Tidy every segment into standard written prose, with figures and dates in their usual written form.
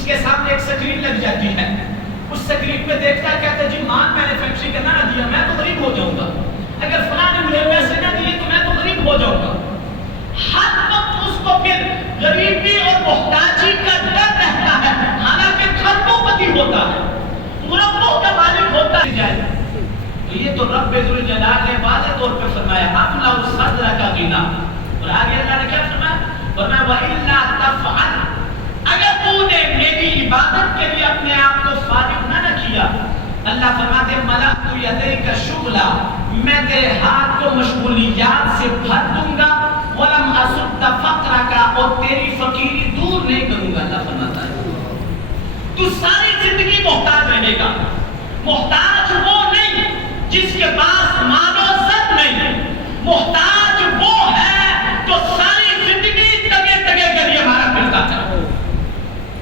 اس کے سامنے ایک سکرین لگ جاتی ہے، اس سکرین پہ دیکھتا ہے، کہتا ہے جی مان میں نے فیکٹری کا نہ دیا میں تو غریب ہو جاؤں گا، اگر فلاں نے مجھے پیسے نہ دیے تو میں تو غریب ہو جاؤں گا۔ ہر وقت اس کو پھر غریبی اور محتاجی کا ڈر رہتا ہے، حالانکہ کھربوں پتی ہوتا ہے، مربوں کا مالک ہوتا ہے۔ تو یہ تو رب ذوالجلال نے واضح طور پہ فرمایا اپنا اس صدر کا غنا، اور آگے اللہ نے کیا فرمایا؟ فرمایا وَإِلَّا تَفْعَلْ، اگر تو نے میری عبادت کے لیے اپنے آپ کو فارغ نہ کیا، اللہ فرماتے ہیں مَلَأْتُ يَدَيْكَ شُغْلًا، میں تیرے ہاتھ کو مشغولیات سے بھر دوں گا، وَلَمْ أَسُدَّ فَقْرَكَ، اور تیری فقیری دور نہیں کروں گا۔ اللہ فرماتا ہے تو ساری زندگی محتاج رہے گا۔ محتاج وہ نہیں جس کے پاس مال و زر نہیں، محتاج وہ ہے جو ساری زندگی تگے تگے گلیے مارا پھرتا ہے۔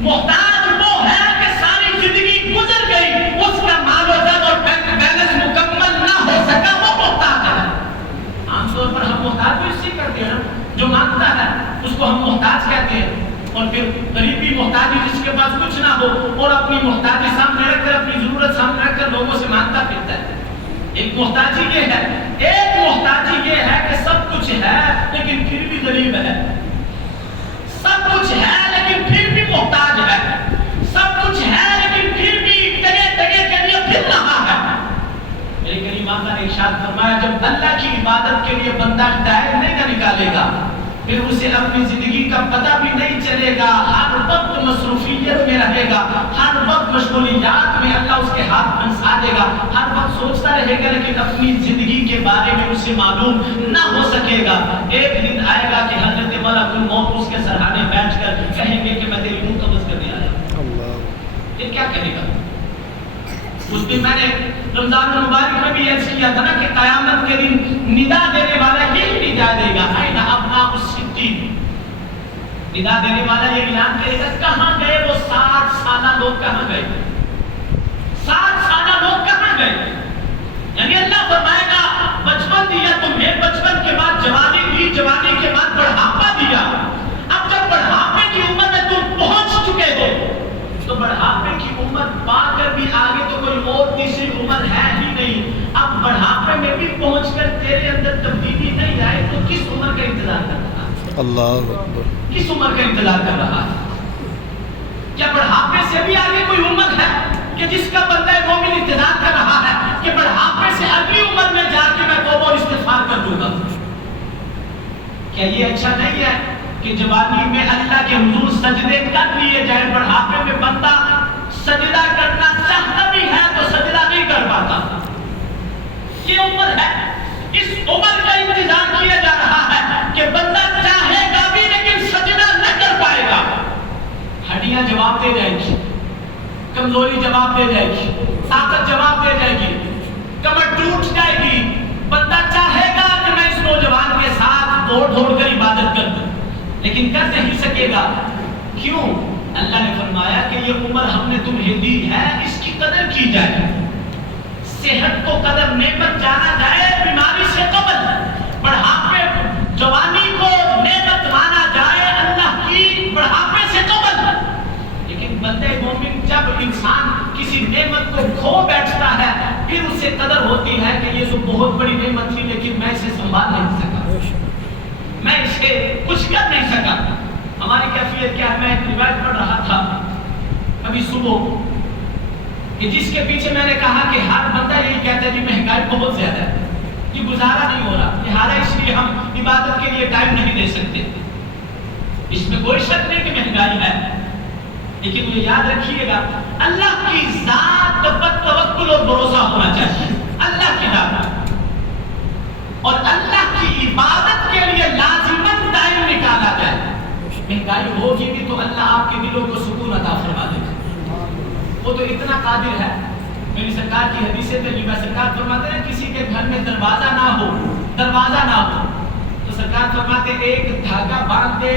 محتاج وہ ہے کہ ساری زندگی گزر گئی، اس کا مال و زر اور بینک بیلنس مکمل نہ ہو سکا، وہ محتاج ہے۔ عام طور پر ہم محتاج بھی اسی کرتے ہیں، جو مانگتا ہے اس کو ہم محتاج کہتے ہیں، اور پھر غریبی محتاجی جس کے پاس کچھ نہ ہو اور اپنی محتاجی سامنے رکھ کر، اپنی ضرورت سامنے رکھ کر لوگوں سے مانگتا پھرتا ہے۔ ایک محتاجی یہ ہے، ایک محتاجی یہ ہے کہ سب کچھ ہے لیکن پھر بھی غریب ہے، سب کچھ ہے لیکن پھر بھی محتاج ہے، سب کچھ ہے لیکن پھر بھی تگے تگے کے لیے پھر رہا ہے۔ میرے کریم آقا نے ارشاد فرمایا جب اللہ کی عبادت کے لیے بندہ ٹائم نہیں نہ نکالے گا، پھر اسے اپنی زندگی کا پتہ بھی نہیں چلے گا، ہر وقت مصروفیت میں رہے گا، ہر وقت مشغولیات میں اللہ اس کے ہاتھ پھنسا دے گا، ہر وقت سوچتا رہے گا لیکن اپنی زندگی کے بارے میں اسے معلوم نہ ہو سکے گا۔ ایک دن آئے گا کہ حضرت ملک الموت اس کے سرحانے بیٹھ کر کہیں گے کہ میں تیری روح قبض کرنے آیا ہوں۔ یہ کیا کہے گا؟ اس دن میں نے رمضان المبارک میں بھی عرض کیا تھا نا کہ قیامت کے دن ندا دینے والا یہی ندا دے گا، اَیْنَ أَبْنَاءُ الصِّدِّیقِ، ندا دینے والا یہ اعلان کرے گا کہاں گئے وہ 60 سالہ لوگ، کہاں گئے 60 سالہ لوگ کہاں گئے؟ یعنی اللہ فرمائے گا بچپن دیا تمہیں، بچپن کے بعد جوانی دی، جوانی کے بعد بڑھاپا دیا، اب جب بڑھاپے کی عمر میں تم پہنچ چکے ہو تو بڑھاپے کی عمر پا کر بھی آگے تو کوئی اور تیسری عمر ہے ہی نہیں، اب بڑھاپے میں بھی پہنچ کر تیرے اندر تبدیلی نہیں آئے تو کس عمر کا انتظار کر رہا ہے؟ اللہ اکبر، کس عمر کا انتظار کر رہا ہے؟ کیا بڑھاپے سے بھی آگے کوئی عمر ہے کہ جس کا بندہ مومن انتظار کر رہا ہے کہ بڑھاپے سے اگلی عمر میں جا کے میں توبہ اور استغفار کر دوں گا؟ کیا یہ اچھا نہیں ہے کہ جوانی میں اللہ کے حضور سجدے کر لیے جائے، بڑھاپے میں بندہ سجدہ کرنا چاہتا بھی ہے تو سجدہ نہیں کر پاتا؟ یہ عمر ہے، اس عمر کا انتظار کیا جا رہا ہے کہ بندہ چاہے گا بھی لیکن سجدہ نہ کر پائے گا۔ ہڈیاں جواب دے جائیں گی، کمزوری جواب دے جائے گی، طاقت جواب دے جائے گی، کمر ٹوٹ جائے گی، بندہ چاہے گا کہ میں اس نوجوان کے ساتھ دوڑ دوڑ کر عبادت کر دوں لیکن کر نہیں سکے گا۔ کیوں؟ اللہ نے فرمایا کہ یہ عمر ہم نے تمہیں دی ہے، اس کی قدر کی جائے، صحت کو قدر نعمت جانا جائے بیماری سے قبل، بڑھاپے جوانی کو نعمت مانا جائے اللہ کی بڑھاپے سے قبل۔ لیکن بندے مومن جب انسان کسی نعمت کو کھو بیٹھتا ہے پھر اسے قدر ہوتی ہے کہ یہ تو بہت بڑی نعمت تھی لیکن میں اسے سنبھال نہیں سکا، میں اسے کچھ کر نہیں سکا۔ ہماری کیفیت کیا ہے؟ میں ایک روایت پڑھ رہا تھا ابھی صبح کہ جس کے پیچھے میں نے کہا کہ ہر بندہ یہی کہتا ہے کہ مہنگائی بہت زیادہ ہے، یہ گزارا نہیں ہو رہا، لہٰذا اس لیے ہم عبادت کے لیے ٹائم نہیں دے سکتے۔ اس میں کوئی شک نہیں کہ مہنگائی ہے، لیکن یہ یاد رکھیے گا اللہ کی ذات پر توکل اور بھروسہ ہونا چاہیے، اللہ کی ذات، اور اللہ کی عبادت کے لیے لازماً ٹائم نکالا جائے۔ مہنگائی ہوگی بھی تو اللہ آپ کے دلوں کو سکون عطا فرما دے گا، وہ تو اتنا قادر ہے۔ میری سرکار کی حدیثیں طیبہ سرکار فرماتے ہیں کسی کے گھر میں دروازہ نہ ہو، دروازہ نہ ہو تو سرکار فرماتے ایک دھاگا باندھ دے،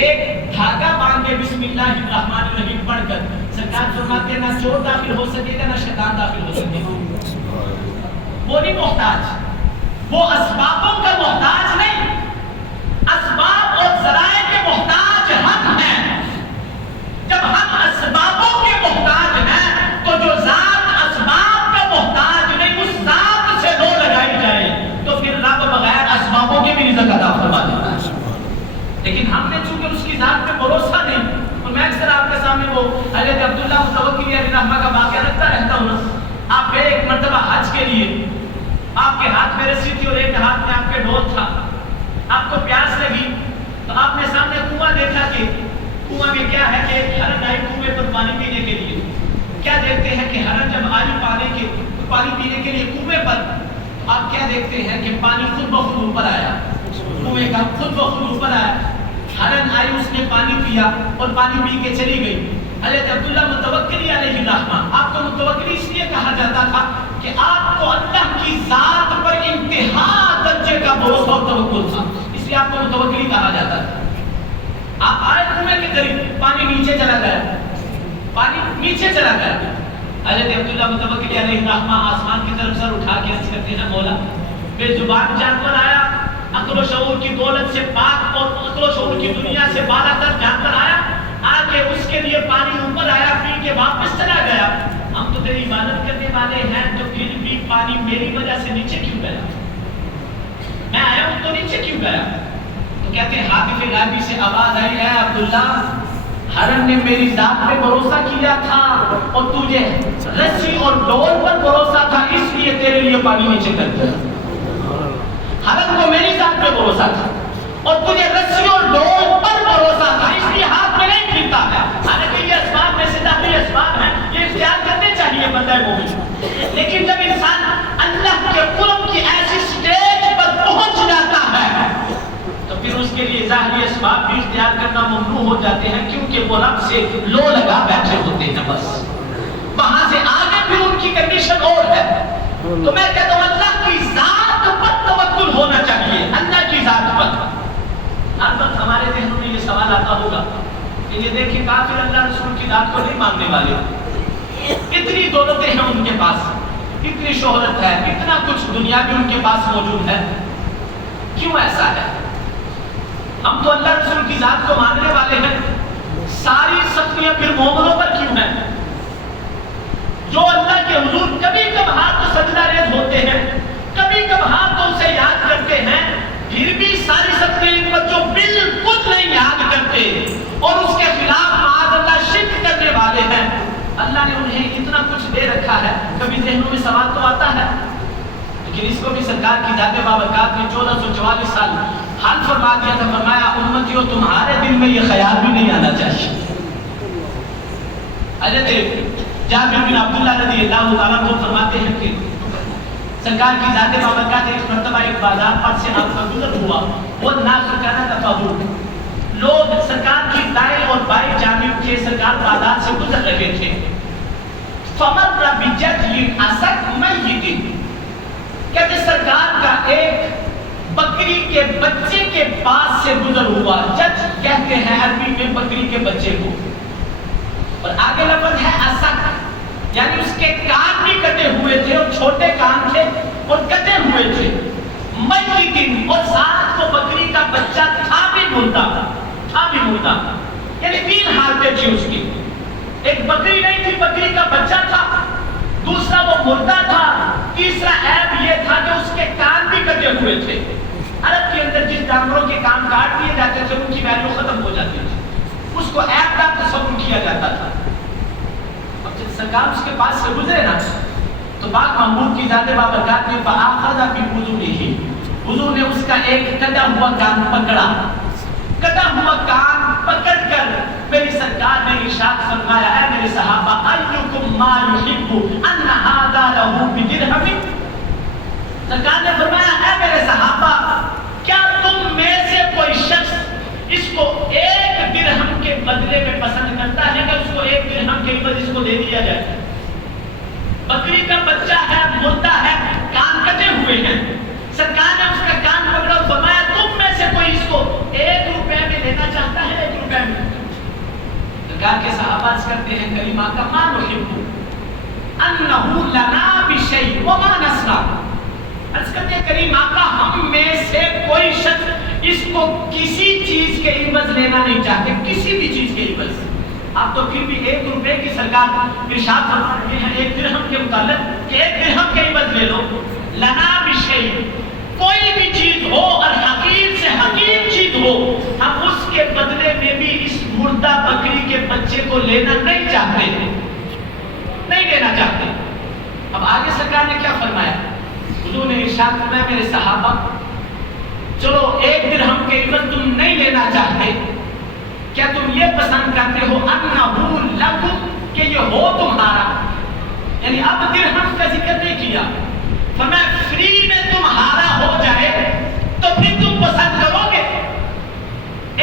ایک دھاگا باندھ دے بسم اللہ الرحمن الرحیم پڑھ کر، سرکار فرماتے نہ چور داخل ہو سکے گا نہ شیطان داخل ہو سکے گا۔ وہ نہیں محتاج، وہ اسبابوں کا محتاج نہیں، اسباب اور ذرائع کے محتاج ہم ہیں۔ جب ہم اسباب کے لیے آپ کے ہاتھ میں رسی تھی اور ایک ہاتھ میں آپ کے ڈول تھا. آپ کو پیاس لگی تو آپ نے سامنے کنواں دیکھا کہ کنواں میں کیا ہے کہ ایک ہرن آئی کنویں پر پانی پینے کے لیے. کیا دیکھتے ہیں کہ ہرن جب آئی پانی پینے کے لیے کنویں پر، آپ کیا دیکھتے ہیں کہ پانی خود بخود اوپر آیا، کنویں کا خود بخود اوپر آیا. ہرن آئی، اس نے پانی پیا اور پانی پی کے چلی گئی. حضرت عبداللہ متوکلی علیہ الرحمہ، آپ کو متوکلی اس لیے کہا جاتا تھا کہ آپ کو اللہ کی ذات پر انتہا درجے کا بھروسہ اور توکل تھا، اس لیے آپ کو متوکلی کہا جاتا تھا. آپ آئے کنویں کے قریب، پانی نیچے چلا گیا، پانی نیچے چلا گیا. حضرت عبداللہ متوکلی علیہ الرحمہ آسمان کی طرف سر اٹھا کے عرض کرتے ہیں مولا بے زبان جانور آیا، عقل و شعور کی دولت سے پاک اور عقل و شعور کی دنیا سے بالا تر جانور آیا، آگے اس کے لیے پانی اوپر آیا، پی کے واپس چلا گیا. ہم تو تیری عبادت کرنے والے ہیں تو پھر بھی پانی میری وجہ سے نیچے کیوں گیا؟ میں آیا ہوں تو نیچے کیوں گیا؟ تو کہتے ہیں حاطف غائبی سے آواز آئی، اے عبداللہ، ہرن نے میری ذات پہ بھروسہ کیا تھا اور تجھے رسی اور ڈول پر بھروسہ تھا، اس لیے تیرے لیے پانی نیچے کر دیا. ہرن کو میری ذات پہ بھروسہ تھا اور تجھے رسی اور ڈول پر بھروسہ تھا، اس لیے ہاتھ میں نہیں پھرتا ہے. حالانکہ یہ اسباب میں سے ظاہری اسباب ہیں، یہ اختیار کرنے چاہیے بندہ مومن. لیکن جب انسان اللہ کے قرب کی ایسی سٹیج پر پہنچ جاتا ہے تو پھر اس کے لیے ظاہری اسباب بھی اختیار کرنا ممنوع ہو جاتے ہیں، کیونکہ وہ رب سے لو لگا بیٹھے ہوتے ہیں. بس وہاں سے آگے پھر ان کی کنڈیشن اور ہے. تو میں کہتا ہوں اللہ کی ذات پر توکل ہونا چاہیے، اللہ کی ذات پر. ہر وقت ہمارے ذہنوں میں یہ سوال آتا ہوگا کہ یہ دیکھیں کافر اللہ رسول کی ذات کو نہیں ماننے والے، اتنی دولتیں ہیں ان کے پاس، اتنی شہرت ہے، اتنا کچھ دنیا بھی ان کے پاس موجود ہے، کیوں ایسا ہے؟ ہم تو اللہ رسول کی ذات کو ماننے والے ہیں، ساری سختیاں پھر مومنوں پر کیوں ہیں؟ جو اللہ کے حضور کبھی کبھار تو سجدہ ریز ہوتے ہیں، کبھی کبھار تو اسے یاد کرتے ہیں، پھر بھی ساری سختیاں ان پر جو بالکل نہیں یاد کرتے اور اس کے خلاف معاذ اللہ شرک کرنے والے ہیں، اللہ نے انہیں اتنا کچھ دے رکھا ہے. کبھی ذہنوں میں سوال تو آتا ہے، لیکن اس کو بھی سرکار کی ذات بابرکات نے 1444 سال حل فرما دیا تھا. فرمایا امتیوں تمہارے دل میں یہ خیال بھی نہیں آنا چاہیے. حضرت جابر بن عبداللہ رضی اللہ تعالیٰ عنہ فرماتے ہیں کہ سرکار کی ذات بابرکات ایک مرتبہ ایک بازار پر سے آپ کا گزر ہوا، وہ ناس کہنا تفاہم، لوگ سرکار کی دائیں اور بائیں جانب تھے، سرکار بازار سے گزر رہے تھے. فمر بجدی اسد میت، کہتے سرکار کا ایک بکری کے بچے کے پاس سے گزر ہوا. جج کہتے ہیں عربی میں بکری کے بچے کو، اور آگے لفظ ہے اسد، یعنی اس کے کان بھی کٹے ہوئے تھے اور چھوٹے کان تھے اور کٹے ہوئے تھے. میت، اور ساتھ کو بکری کا بچہ تھا بھی مردہ، یعنی 3 حالتیں تھی اس کی. ایک بکری نہیں تھی، بکری کا بچہ تھا، دوسرا وہ مردہ تھا، تیسرا عیب یہ تھا کہ اس کے کان بھی کٹے ہوئے تھے. عرب کے اندر جس جانوروں کے کان کاٹ دیے جاتے تھے ان کی ویلیو ختم ہو جاتی تھی، اس کو عیب کا تصور کیا جاتا تھا. اب جب سرکار اس کے پاس سے گزرے نا تو پاک محمود کی ذات بابرکات نے فآخذ بأذنه، حضور نے اس کا ایک کٹا ہوا کان پکڑا. کٹا ہوا کان پکڑ کر میری سرکار نے ارشاد فرمایا، اے میرے صحابہ، ایکم ما یحب ان ھذا لہ بدرہم. سرکار نے فرمایا، اے میرے صحابہ، کیا تم میں سے کوئی شخص اس کو 1 درہم کے بدلے میں پسند کرتا ہے کہ اس کو 1 درہم کے عوض اس کو دے دیا جائے؟ بکری کا بچہ ہے، مردہ ہے، کان کٹے ہوئے ہیں. سرکار نے اس کا کان پکڑا اور فرمایا، تم میں سے کوئی اس کو 1 روپے میں لینا چاہتا ہے؟ 1 روپے میں. سرکار کے صحابہ عرض کرتے ہیں کلمہ کا ما نحب انہ لنا بشیء وما نصنع. عرض کرتے ہیں کریم آقا، ہم میں سے کوئی شخص اس کو کسی چیز کے عوض لینا نہیں چاہتے، کسی بھی چیز کے عوض. آپ تو پھر بھی 1 روپے کی سرکار ارشاد فرما رہے ہیں 1 درہم کے متعلق کہ 1 درہم کے عوض لے لو. لنا بشیء، کوئی بھی چیز ہو اور حقیر سے حقیر چیز ہو، ہم اس کے بدلے میں بھی اس مردہ بکری کے بچے کو لینا نہیں چاہتے، نہیں لینا چاہتے. اب آگے سرکار نے کیا فرمایا؟ حضور نے ارشاد فرمایا میرے صحابہ چلو 1 درہم کے عوض تم نہیں لینا چاہتے، کیا تم یہ پسند کرتے ہو انہو لکم کہ یہ ہو تمہارا؟ یعنی اب درہم کا ذکر نہیں کیا، فرمایا فری میں تمہارا ہو جائے تو پھر تم پسند کرو گے؟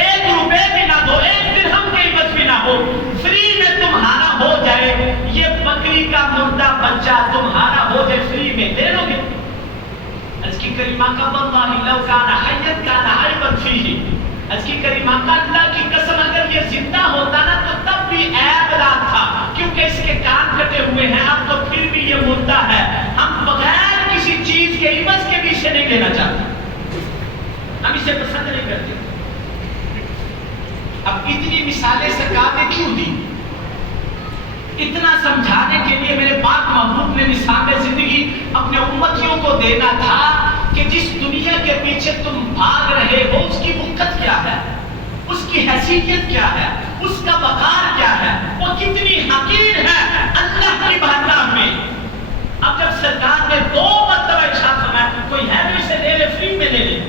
1 روپے بھی نہ دو، 1 درہم کے عوض بھی نہ ہو، فری میں تمہارا ہو جائے، یہ بکری کا مردہ بچہ تمہارا ہو جائے، فری میں لے لو گے؟ اس کی کریمہ کا واللہ لو کان حیت کان عیبا فیہ، اس کی کریمہ کا اللہ کی قسم اگر یہ زندہ ہوتا نا تو تب بھی عیب نہ تھا، کیونکہ اس کے کان کٹے ہوئے ہیں، اب تو پھر بھی یہ مردہ ہے، ہم بغیر کسی چیز کے عوض کے بھی اسے نہیں لینا چاہتے، ہم اسے پسند نہیں کرتے۔ اب اتنی مثالیں سرکار نے کیوں دی؟ اتنا سمجھانے کے لیے میرے پاک محبوب نے نصاب زندگی اپنے امتیوں کو دینا تھا کہ جس دنیا کے پیچھے تم بھاگ رہے ہو اس کی وقت کیا ہے، اس کی حیثیت کیا ہے، اس کا وقار کیا ہے، وہ کتنی حقیر ہے اللہ کی بارگاہ میں۔ اب جب سرکار نے 2 مرتبہ ارشاد فرمایا کوئی ہے بھی اسے لے لے، فری میں لے لے،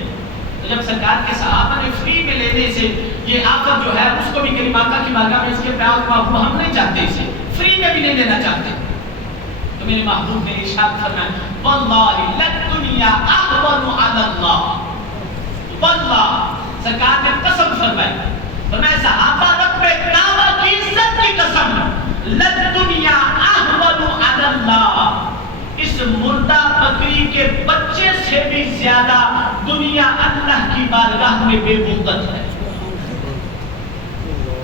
تو جب سرکار کے صحابہ نے فری میں لینے سے یہ آفت جو ہے اس کو بھی کریمہ آقا کی بارگاہ میں اس کے پیار محبوب ہم نہیں چاہتے، اسے فری میں بھی نہیں لینا چاہتے، تو میرے محبوب نے ارشاد فرمایا واللہ للدنیا احون علی اللہ، واللہ سرکار نے قسم فرمائی، فرمایا صحابہ رب کعبہ کی عزت کی قسم، للدنیا احون علی اللہ، اس مردہ بکری کے بچے سے بھی زیادہ دنیا اللہ کی بارگاہ میں بے وقت ہے۔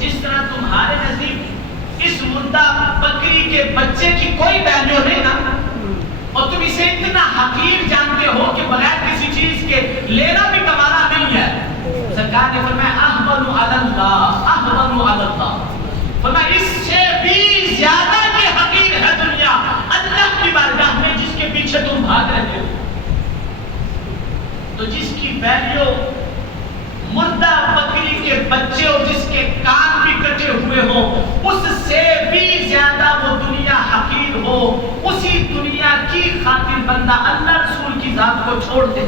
جس طرح تمہارے نزدیک اس مردہ بکری کے بچے کی کوئی ویلیو نہیں نا، اور تم اسے اتنا حقیر جانتے ہو کہ بغیر کسی چیز کے لینا بھی کمانا نہیں ہے، سرکار نے فرمایا احون علی اللہ، احون علی اللہ، فرمایا اس سے بھی زیادہ یہ حقیر ہے دنیا اللہ کی بارگاہ میں جس کے پیچھے تم بھاگ رہے ہو۔ تو جس کی ویلیو مردہ بکری کے بچے اور جس کے کان بھی کٹے ہوئے ہو اس سے بھی زیادہ وہ دنیا حقیر ہو، اسی دنیا کی خاطر بندہ اللہ رسول کی ذات کو چھوڑ دے،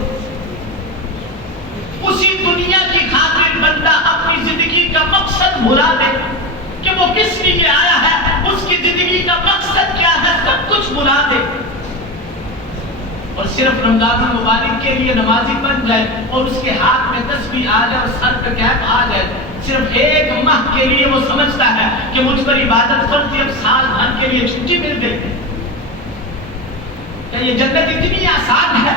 اسی دنیا کی خاطر بندہ اپنی زندگی کا مقصد بھلا دے کہ وہ کس لیے آیا ہے، اس کی زندگی کا مقصد کیا ہے، سب کچھ بھلا دے، اور صرف رمضان المبارک کے لیے نمازی بن جائے اور اس کے ہاتھ میں تسبیح آ جائے اور سر پہ کیپ آ جائے، صرف 1 ماہ کے لیے وہ سمجھتا ہے کہ مجھ پر عبادت فرض تھی، اب سال بھر کے لیے چھٹی مل گئی۔ کیا یہ جنت اتنی آسان ہے؟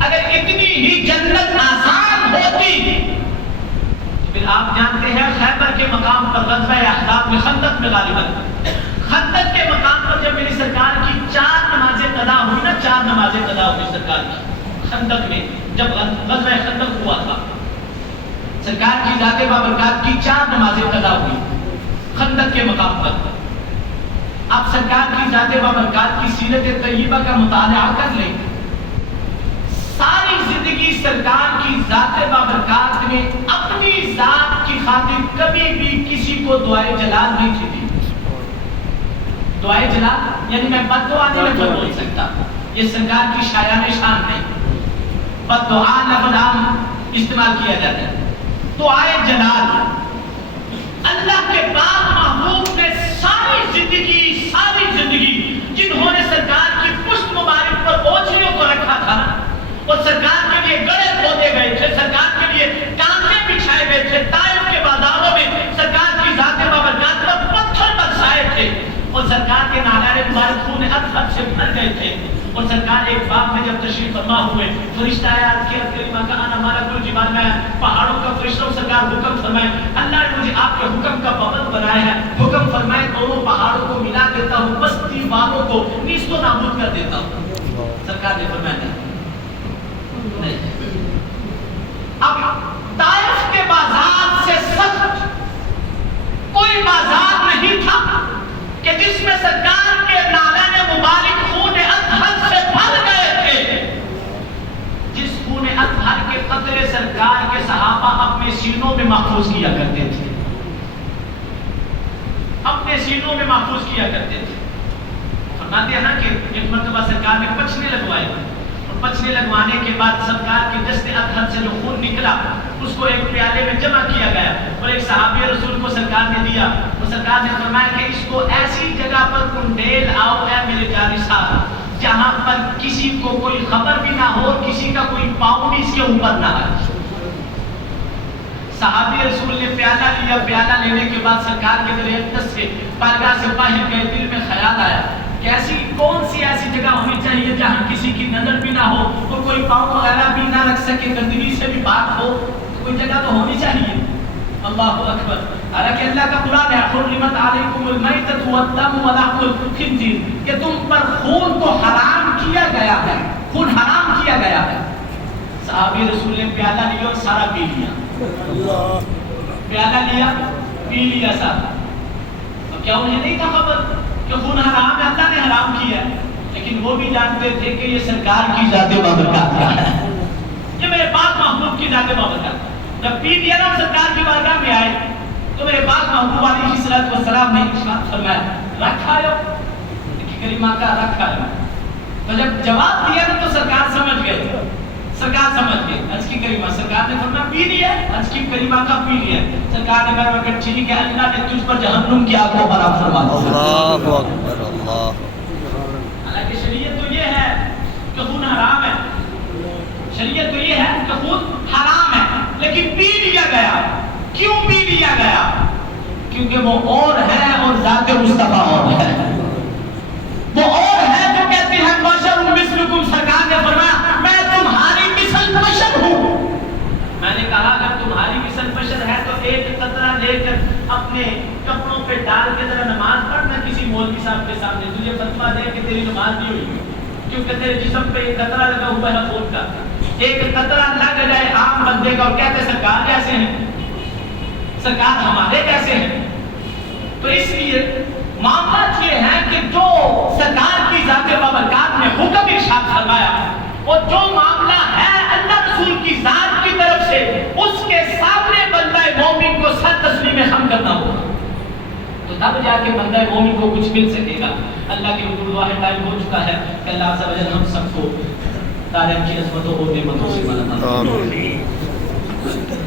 اگر اتنی ہی جنت آسان ہوتی تو پھر آپ جانتے ہیں خیبر کے مقام پر غزوہ احزاب میں خندق میں غالباً خندق کے مقام پر جب میری سرکار کی 4 نمازیں قضا ہوئی نا، 4 نمازیں قضا ہوئی سرکار کی خندق میں، جب غزوہ خندق ہوا تھا سرکار کی ذات بابرکات کی 4 نمازیں قضا ہوئی خندق کے مقام پر۔ آپ سرکار کی ذات بابرکات کی سیرت طیبہ کا مطالعہ کر لیں، ساری زندگی سرکار کی ذات بابرکات نے اپنی ذات کی خاطر کبھی بھی کسی کو دعائے جلال نہیں کی دی۔ دعائے جلال یعنی میں بد دعا نہیں بول سکتا، یہ سرکار کی شایان شان نہیں، بد دعا لفظ عام استعمال کیا جاتا ہے، دعائے جلال اللہ کے پاک محبوب نے ساری زندگی جنہوں نے سرکار کی پشت مبارک پر اوچھلیوں کو رکھا تھا اور سرکار کے لیے گڑے کھودے گئے تھے، سرکار کے لیے کانٹے بچھائے گئے تھے، طائف کے بازاروں میں سرکار کی ذات بابرکات پر پتھر برسائے تھے اور سرکار کے ناگارے مبارک خون اطہر سے بھر گئے تھے، اور سرکار ایک باغ میں جب تشریف فرما ہوئے فرشتہ آیا کہ کریمہ کا انا مالک الجبال، میں پہاڑوں کا فرشتہ، سرکار حکم فرمائے اللہ نے مجھے آپ کے حکم کا پابند بنایا ہے، حکم فرمائے دونوں پہاڑوں کو ملا دیتا ہوں، بستی والوں کو نیست و نابود کر دیتا ہوں۔ سرکار نے فرمایا نہیں۔ اب طائف کے بازار سے سخت کوئی بازار نہیں تھا کہ جس میں سرکار کے نالے مبارک خون اطہر سے بھر گئے تھے، جس خون اطہر کے قطرے سرکار کے صحابہ اپنے سینوں میں محفوظ کیا کرتے تھے، اپنے سینوں میں محفوظ کیا کرتے تھے۔ فرماتے ہیں نا کہ ایک مرتبہ سرکار نے پچھنے لگوائے، اور پچھنے لگوانے کے بعد سرکار کے دست اطہر سے جو خون نکلا اس کو ایک پیالے میں جمع کیا گیا اور ایک صحابی رسول کو سرکار نے دیا. تو سرکار نے فرمایا کہ اس کو ایسی جگہ پر کنڈیل آؤ اے میرے جاری صاحب جہاں پر کسی کو کوئی خبر بھی نہ ہو، کسی کا کوئی پاؤں بھی اس کے اوپر نہ آئے. صحابی رسول نے پیالہ لیا، پیالہ لینے کے بعد سرکار کے در اقدس سے بارگاہ سے باہر گئے. دل میں خیال آیا کہ ایسی کون سی ایسی جگہ ہونی چاہیے جہاں کسی کی نظر بھی نہ ہو اور کوئی پاؤں وغیرہ بھی نہ رکھ سکے، گندگی سے بھی بات ہو، کوئی جگہ تو ہونی چاہیے. اللہ اکبر. حالانکہ اللہ کا قرآن ہے حرمت علیکم المیتۃ والدم ولحم الخنزیر کہ تم پر خون کو حرام کیا گیا ہے، خون حرام کیا گیا ہے. صحابی رسول نے پیالہ لیا اور سارا پی لیا. پیالہ لیا پی لیا سارا. اب کیا انہیں نہیں تھا خبر کہ خون حرام ہے، اللہ نے حرام کیا ہے، لیکن وہ بھی جانتے تھے کہ یہ سرکار کی ذات بابرکات ہے، یہ میرے پاک محبوب کی ذات بابرکات ہے. جب پی لیا نا سرکار کی بارگاہ میں آئے تو میرے پاک محبوب علیہ الصلوۃ والسلام نے ارشاد فرمایا رکھا ہے کریمہ کا رکھا ہے. تو جب جواب دیا نا تو سرکار سمجھ گئے، سرکار سمجھ گئے. عرض کی کریمہ سرکار نے فرمایا پی لیا. عرض کی کریمہ کا پی لیا. سرکار نے میرے وقت چینی کہ اللہ نے تجھ پر جہنم کی آگ کو حرام فرما دیا. اللہ اکبر اللہ. حالانکہ شریعت تو یہ ہے کہ خون حرام ہے، شریعت تو یہ ہے کہ خون حرام ہے، لیکن پی لیا گیا. کیوں پی لیا گیا؟ کیونکہ وہ اور ہے اور ذات مصطفیٰ اور ہے. وہ اور ہے جو کہتے ہیں بشر مثلکم. سرکار نے فرمایا میں تمہاری مثل بشر ہوں. میں نے کہا اگر تمہاری مثل بشر ہے تو ایک قطرہ لے کر اپنے کپڑوں پہ ڈال کے ذرا نماز پڑھنا کسی مولوی صاحب کے سامنے، تجھے فتویٰ دے کہ تیری نماز نہیں ہوئی کیونکہ تیرے جسم پہ ایک قطرہ لگا ہوا ہے خون کا. ایک قطرہ لگ جائے عام بندے کا اور کہتے سرکار جیسے ہیں، سرکار ہمارے جیسے ہیں. تو اس لیے معاملہ یہ ہے کہ جو سرکار کی ذات بابرکات نے حکم ارشاد فرمایا اور جو معاملہ ہے اللہ رسول کی ذات کی طرف سے، اس کے سامنے بندہ مومن کو سر تسلیم خم کرنا ہوگا تو تب جا کے بندہ مومن کو کچھ مل سکے گا. اللہ کے حضور دعا ہے ٹائم ہو چکا ہے کہ اللہ عز و جل ہم سب کو دارین کی عظمتوں اور نعمتوں سے مدد